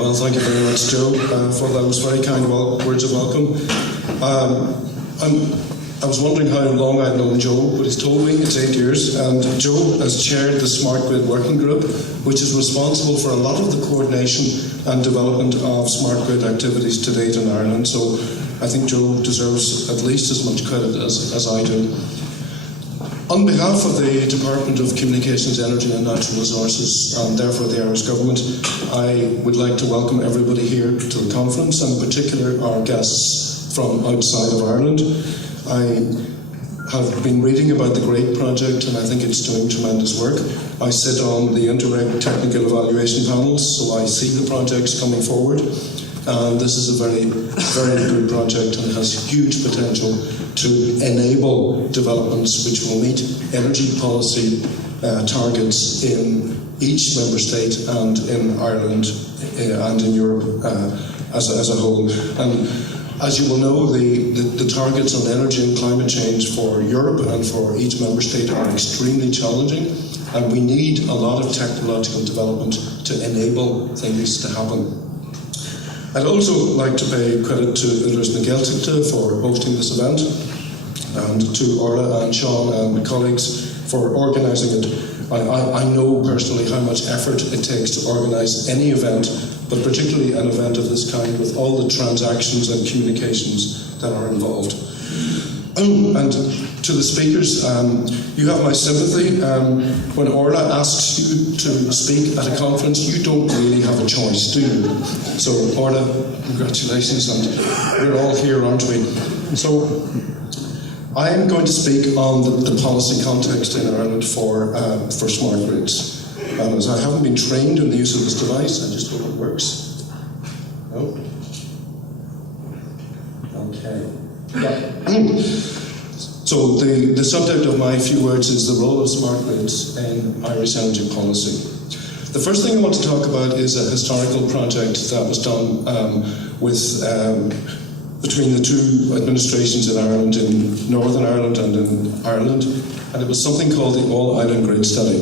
Well, thank you very much, Joe, for those very kind words of welcome. I was wondering how long I'd known Joe, but he's told me it's 8 years, and Joe has chaired the Smart Grid Working Group, which is responsible for a lot of the coordination and development of smart grid activities to date in Ireland, so I think Joe deserves at least as much credit as I do. On behalf of the Department of Communications, Energy and Natural Resources, and therefore the Irish Government, I would like to welcome everybody here to the conference, and in particular our guests from outside of Ireland. I have been reading about the GREAT project, and I think it's doing tremendous work. I sit on the Interreg Technical Evaluation panels, so I see the projects coming forward. And this is a very, very good project and has huge potential to enable developments which will meet energy policy targets in each member state and in Ireland and in Europe as a whole. And as you will know, the targets on energy and climate change for Europe and for each member state are extremely challenging, and we need a lot of technological development to enable things to happen. I'd also like to pay credit to Ulrich Nageltikte for hosting this event, and to Orla and Sean and my colleagues for organising it. I know personally how much effort it takes to organise any event, but particularly an event of this kind with all the transactions and communications that are involved. And to the speakers, you have my sympathy. When Orla asks you to speak at a conference, you don't really have a choice, do you? So Orla, congratulations, and we're all here, aren't we? So I am going to speak on the policy context in Ireland for smart grids. And as I haven't been trained in the use of this device, I just hope it works. No? Okay. Yeah. So the subject of my few words is the role of smart grids in Irish energy policy. The first thing I want to talk about is a historical project that was done between the two administrations in Ireland, in Northern Ireland and in Ireland, and it was something called the All-Island Grid Study.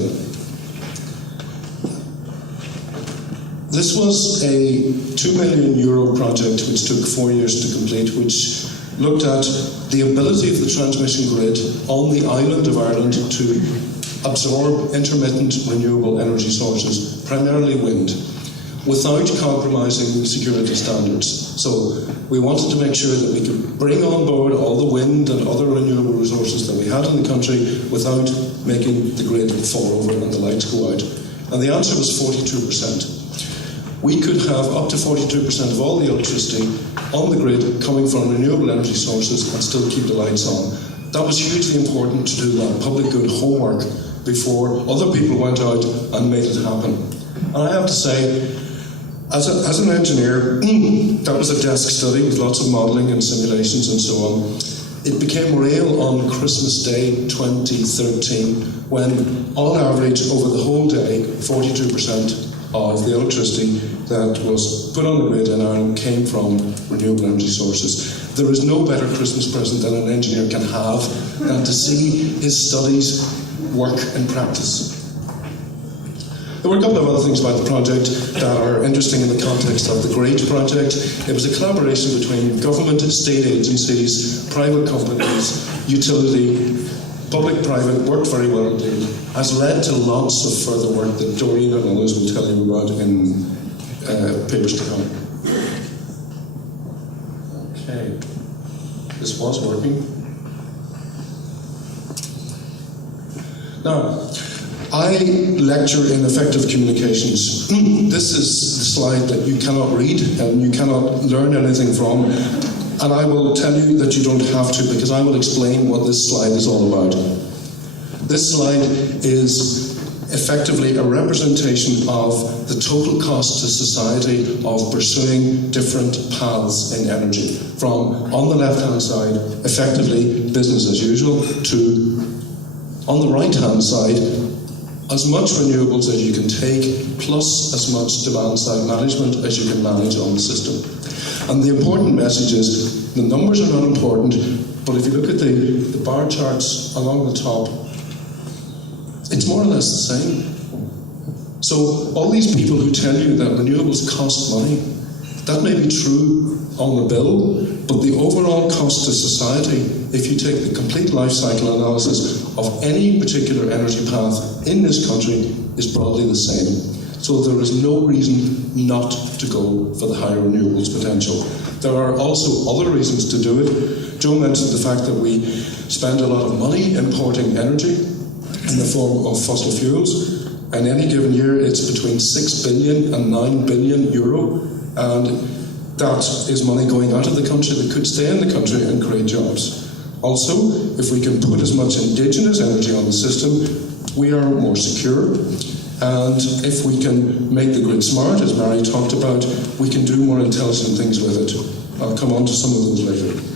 This was a €2 million project which took 4 years to complete, which looked at the ability of the transmission grid on the island of Ireland to absorb intermittent renewable energy sources, primarily wind, without compromising security standards. So we wanted to make sure that we could bring on board all the wind and other renewable resources that we had in the country without making the grid fall over and the lights go out. And the answer was 42%. We could have up to 42% of all the electricity on the grid coming from renewable energy sources and still keep the lights on. That was hugely important to do that public good homework before other people went out and made it happen. And I have to say, as an engineer, that was a desk study with lots of modelling and simulations and so on. It became real on Christmas Day 2013, when on average over the whole day, 42% of the electricity that was put on the grid in Ireland came from renewable energy sources. There is no better Christmas present that an engineer can have than to see his studies work in practice. There were a couple of other things about the project that are interesting in the context of the GREAT project. It was a collaboration between government, state agencies, private companies, utility, public-private, worked very well indeed, has led to lots of further work that Doreen and others will tell you about in papers to come. Okay, this was working. Now, I lecture in effective communications. This is the slide that you cannot read and you cannot learn anything from. And I will tell you that you don't have to, because I will explain what this slide is all about. This slide is effectively a representation of the total cost to society of pursuing different paths in energy. From, on the left-hand side, effectively business as usual, to, on the right-hand side, as much renewables as you can take, plus as much demand-side management as you can manage on the system. And the important message is, the numbers are not important, but if you look at the bar charts along the top, it's more or less the same. So all these people who tell you that renewables cost money, that may be true on the bill, but the overall cost to society, if you take the complete life cycle analysis of any particular energy path in this country, is broadly the same. So there is no reason not to go for the higher renewables potential. There are also other reasons to do it. Joe mentioned the fact that we spend a lot of money importing energy in the form of fossil fuels. In any given year, it's between 6 billion and 9 billion euro, and that is money going out of the country that could stay in the country and create jobs. Also, if we can put as much indigenous energy on the system, we are more secure. And if we can make the grid smart, as Mary talked about, we can do more intelligent things with it. I'll come on to some of those later.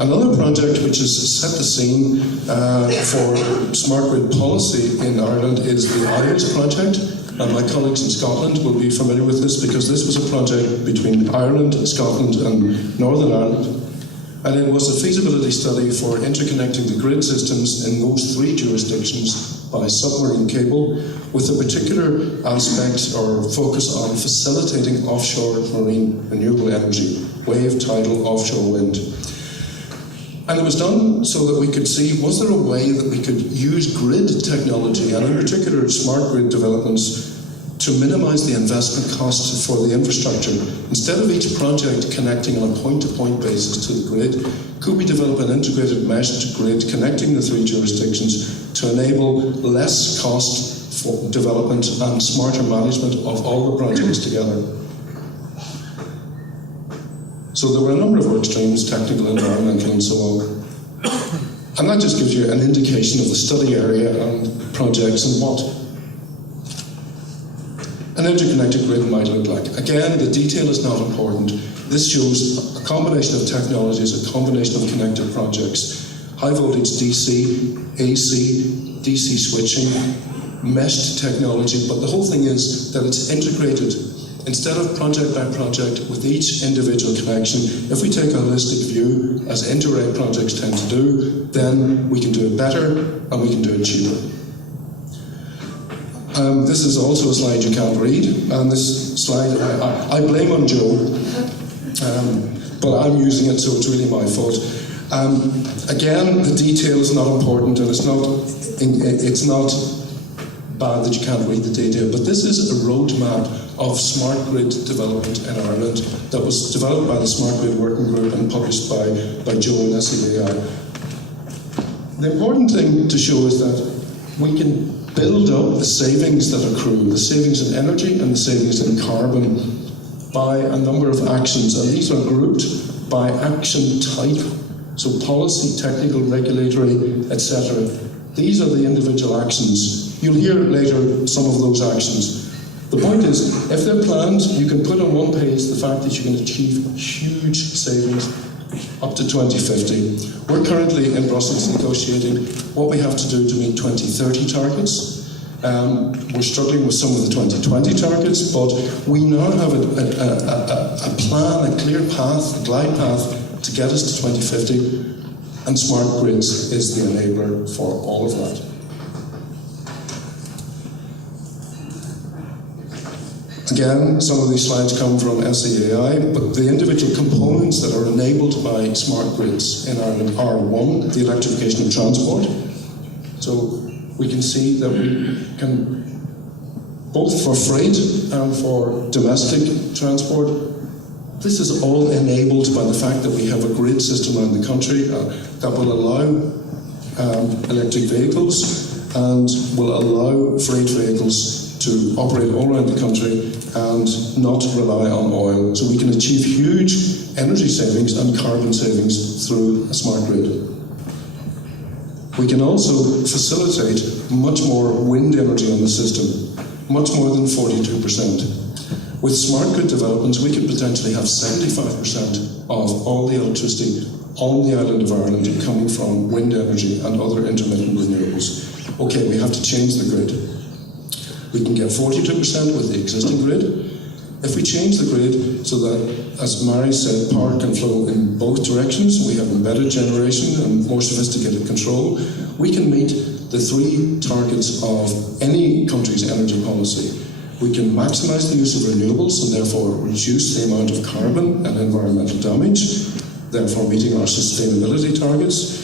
Another project which has set the scene for smart grid policy in Ireland is the IOS project. And my colleagues in Scotland will be familiar with this because this was a project between Ireland, Scotland and Northern Ireland. And it was a feasibility study for interconnecting the grid systems in those three jurisdictions by submarine cable, with a particular aspect or focus on facilitating offshore marine renewable energy, wave, tidal, offshore wind. And it was done so that we could see, was there a way that we could use grid technology, and in particular smart grid developments, to minimise the investment costs for the infrastructure. Instead of each project connecting on a point-to-point basis to the grid, could we develop an integrated meshed grid connecting the three jurisdictions to enable less cost for development and smarter management of all the projects together? So there were a number of work streams, technical, environmental and so on. And that just gives you an indication of the study area and projects and what an interconnected grid might look like. Again, the detail is not important. This shows a combination of technologies, a combination of connected projects. High voltage DC, AC, DC switching, meshed technology, but the whole thing is that it's integrated. Instead of project by project with each individual connection, if we take a holistic view, as inter-array projects tend to do, then we can do it better and we can do it cheaper. This is also a slide you can't read, and this slide, I blame on Joe, but I'm using it, so it's really my fault. Again, the detail is not important, and it's not bad that you can't read the detail, but this is a roadmap of smart grid development in Ireland that was developed by the Smart Grid Working Group and published by Joe and SEAI. The important thing to show is that we can build up the savings that accrue, the savings in energy and the savings in carbon, by a number of actions, and these are grouped by action type, so policy, technical, regulatory, etc. These are the individual actions. You'll hear later some of those actions. The point is, if they're planned, you can put on one page the fact that you can achieve huge savings up to 2050. We're currently in Brussels negotiating what we have to do to meet 2030 targets. We're struggling with some of the 2020 targets, but we now have a plan, a clear path, a glide path to get us to 2050, and smart grids is the enabler for all of that. Again, some of these slides come from SEAI, but the individual components that are enabled by smart grids in Ireland are: one, the electrification of transport. So we can see that we can, both for freight and for domestic transport, this is all enabled by the fact that we have a grid system around the country that will allow electric vehicles and will allow freight vehicles to operate all around the country and not rely on oil. So we can achieve huge energy savings and carbon savings through a smart grid. We can also facilitate much more wind energy on the system, much more than 42%. With smart grid developments, we could potentially have 75% of all the electricity on the island of Ireland coming from wind energy and other intermittent renewables. Okay, we have to change the grid. We can get 42% with the existing grid. If we change the grid so that, as Mary said, power can flow in both directions, we have embedded generation and more sophisticated control, we can meet the three targets of any country's energy policy. We can maximise the use of renewables and therefore reduce the amount of carbon and environmental damage, therefore meeting our sustainability targets.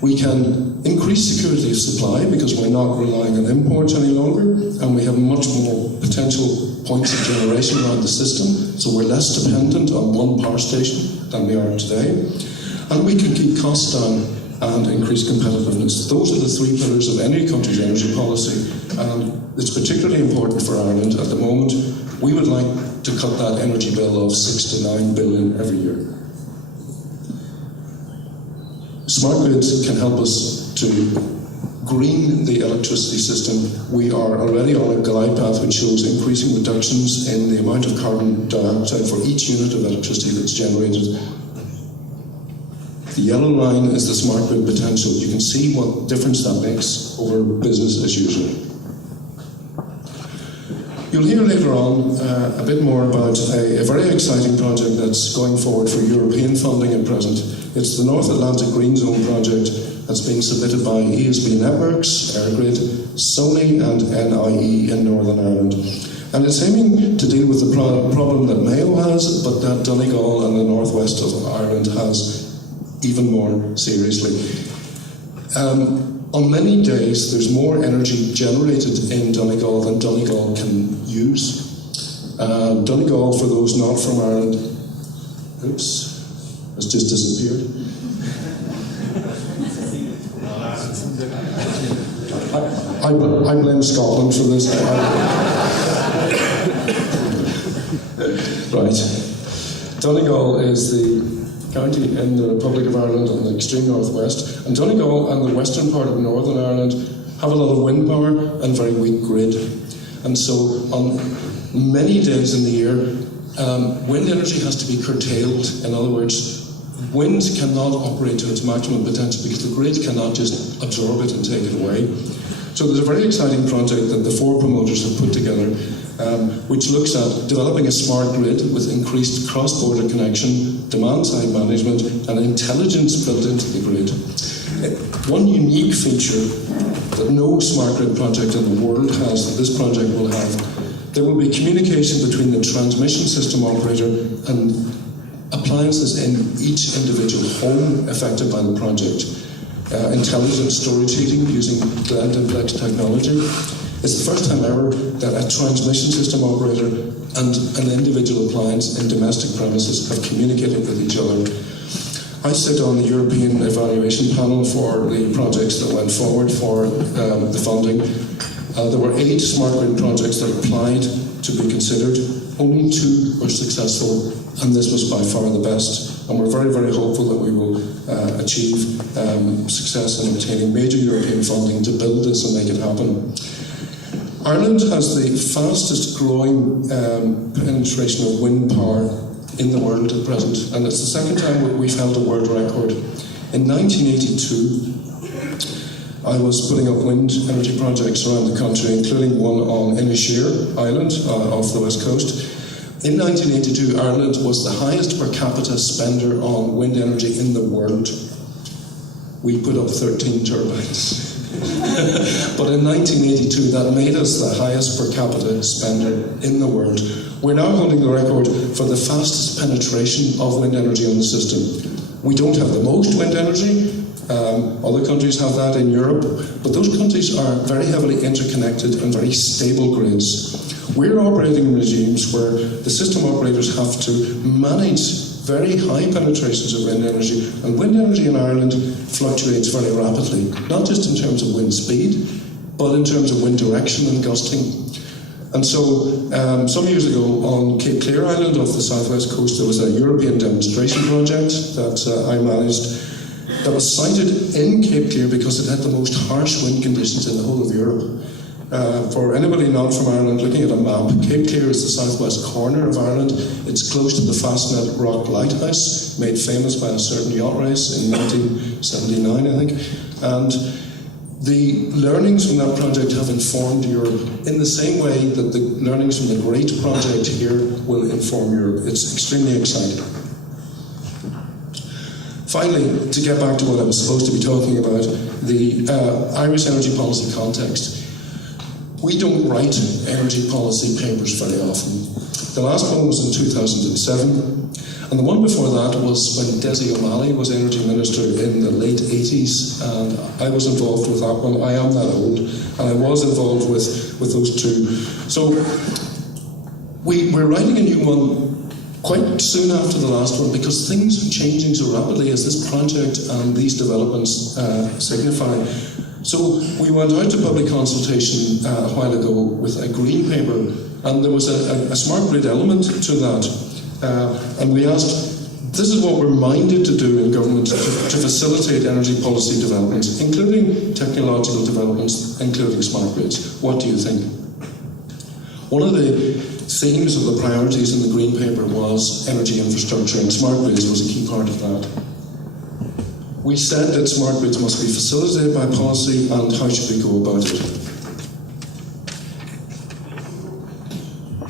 We can increase security of supply because we're not relying on imports any longer, and we have much more potential points of generation around the system, so we're less dependent on one power station than we are today. And we can keep costs down and increase competitiveness. Those are the three pillars of any country's energy policy, and it's particularly important for Ireland at the moment. We would like to cut that energy bill of 6 to 9 billion every year. Smart grids can help us to green the electricity system. We are already on a glide path which shows increasing reductions in the amount of carbon dioxide for each unit of electricity that's generated. The yellow line is the smart grid potential. You can see what difference that makes over business as usual. You'll hear later on a bit more about a very exciting project that's going forward for European funding at present. It's the North Atlantic Green Zone project that's being submitted by ESB Networks, EirGrid, Sony and NIE in Northern Ireland. And it's aiming to deal with the problem that Mayo has, but that Donegal and the northwest of Ireland has even more seriously. On many days, there's more energy generated in Donegal than Donegal can use. Donegal, for those not from Ireland, has just disappeared. I blame Scotland for this. Right. Donegal is the county in the Republic of Ireland on the extreme northwest, and Donegal and the western part of Northern Ireland have a lot of wind power and very weak grid. And so on many days in the year, wind energy has to be curtailed. In other words, wind cannot operate to its maximum potential because the grid cannot just absorb it and take it away. So there's a very exciting project that the four promoters have put together, which looks at developing a smart grid with increased cross-border connection, demand-side management, and intelligence built into the grid. One unique feature that no smart grid project in the world has, that this project will have, there will be communication between the transmission system operator and appliances in each individual home affected by the project. Intelligent storage heating using blend and flex technology. It's the first time ever that a transmission system operator and an individual appliance in domestic premises have communicated with each other. I sit on the European evaluation panel for the projects that went forward for the funding. There were 8 smart grid projects that applied to be considered. Only 2 were successful, and this was by far the best. And we're very, very hopeful that we will achieve success in obtaining major European funding to build this and make it happen. Ireland has the fastest growing penetration of wind power in the world at present, and it's the second time we've held a world record. In 1982, I was putting up wind energy projects around the country, including one on Inisheer Island off the west coast. In 1982, Ireland was the highest per capita spender on wind energy in the world. We put up 13 turbines. But in 1982, that made us the highest per capita spender in the world. We're now holding the record for the fastest penetration of wind energy on the system. We don't have the most wind energy. Other countries have that in Europe, but those countries are very heavily interconnected and very stable grids. We're operating in regimes where the system operators have to manage very high penetrations of wind energy, and wind energy in Ireland fluctuates very rapidly, not just in terms of wind speed, but in terms of wind direction and gusting. And so, some years ago on Cape Clear Island off the southwest coast, there was a European demonstration project that I managed that was sited in Cape Clear because it had the most harsh wind conditions in the whole of Europe. For anybody not from Ireland looking at a map, Cape Clear is the southwest corner of Ireland. It's close to the Fastnet Rock Lighthouse, made famous by a certain yacht race in 1979, I think. And the learnings from that project have informed Europe in the same way that the learnings from the great project here will inform Europe. It's extremely exciting. Finally, to get back to what I was supposed to be talking about, the Irish energy policy context. We don't write energy policy papers very often. The last one was in 2007. And the one before that was when Desi O'Malley was Energy Minister in the late 80s, and I was involved with that one. I am that old, and I was involved with those two. So we're writing a new one quite soon after the last one because things are changing so rapidly as this project and these developments signify. So we went out to public consultation a while ago with a green paper, and there was a smart grid element to that. And we asked, this is what we're minded to do in government to facilitate energy policy developments, including technological developments, including smart grids. What do you think? One of the themes of the priorities in the Green Paper was energy infrastructure, and smart grids was a key part of that. We said that smart grids must be facilitated by policy, and how should we go about it?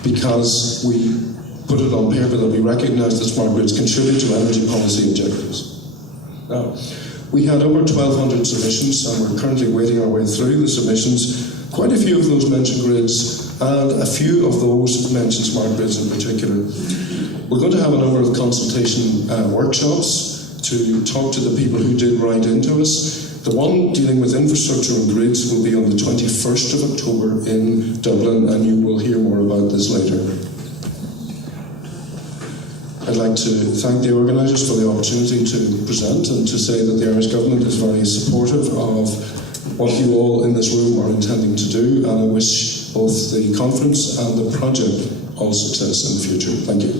Because we put it on paper that we recognise that smart grids contribute to energy policy objectives. Now, we had over 1,200 submissions, and we're currently wading our way through the submissions. Quite a few of those mention grids, and a few of those mention smart grids in particular. We're going to have a number of consultation workshops to talk to the people who did write into us. The one dealing with infrastructure and grids will be on the 21st of October in Dublin, and you will hear more about this later. I'd like to thank the organisers for the opportunity to present and to say that the Irish Government is very supportive of what you all in this room are intending to do, and I wish both the conference and the project all success in the future. Thank you.